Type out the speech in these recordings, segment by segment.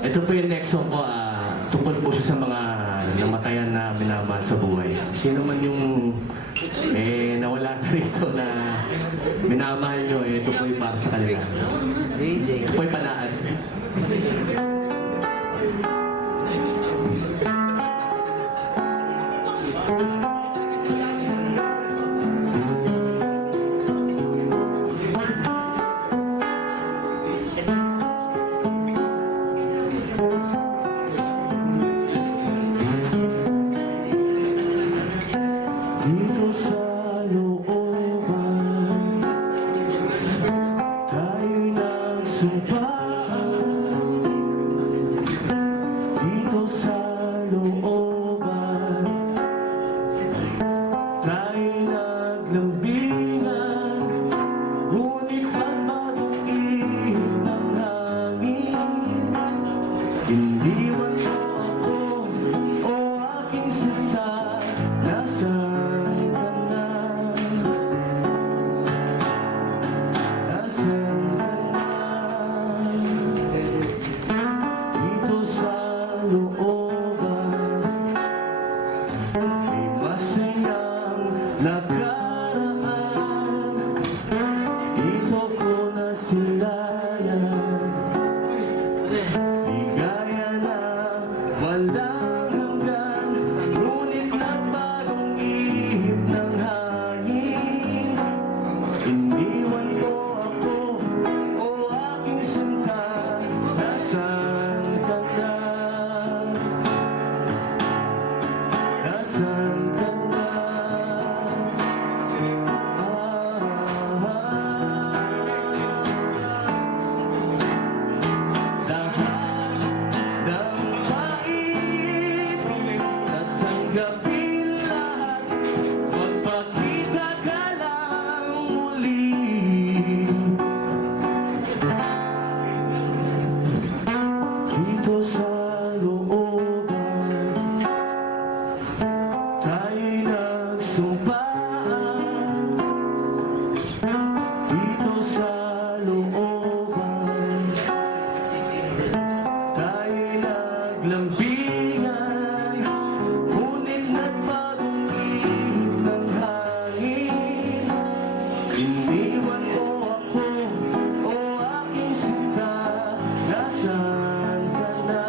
Ito po yung next song ko, tungkol po siya sa mga namatayan na minamahal sa buhay. Sino man yung nawala na rito na minamahal nyo, ito po yung para sa kanila. Ito po yung panaan. Dito sa looban, tayo'y nagsumpaan. Dito sa looban, tayo'y naglambingan. Ngunit pagbagong ihip ng hangin, iniwan mo ako, o aking sinta. Nasaan ka na? Nasaan ka na? Dito sa looban, may masayang nakaraan. Dito ko nasilayan, ligaya na walang hanggan. Ngunit nagbagong ihip ng hangin, iniwan mo ako, o aking sinta. Nasaan ka na? Nasaan ka na? Lahat ng pait, tatanggapin lahat. Magpakita ka lang muli. Dito sa looban, tayo'y nagsumpaan. Dito sa looban, tayo'y naglambingan. Ngunit nagbagong ihip ng hangin, iniwan mo ako, o aking sinta. Nasaan ka na?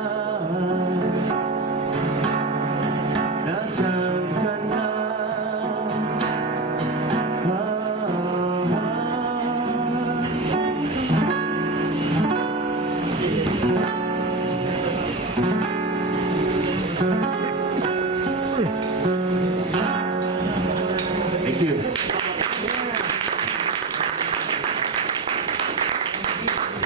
Nasaan ka na? Ah, ah.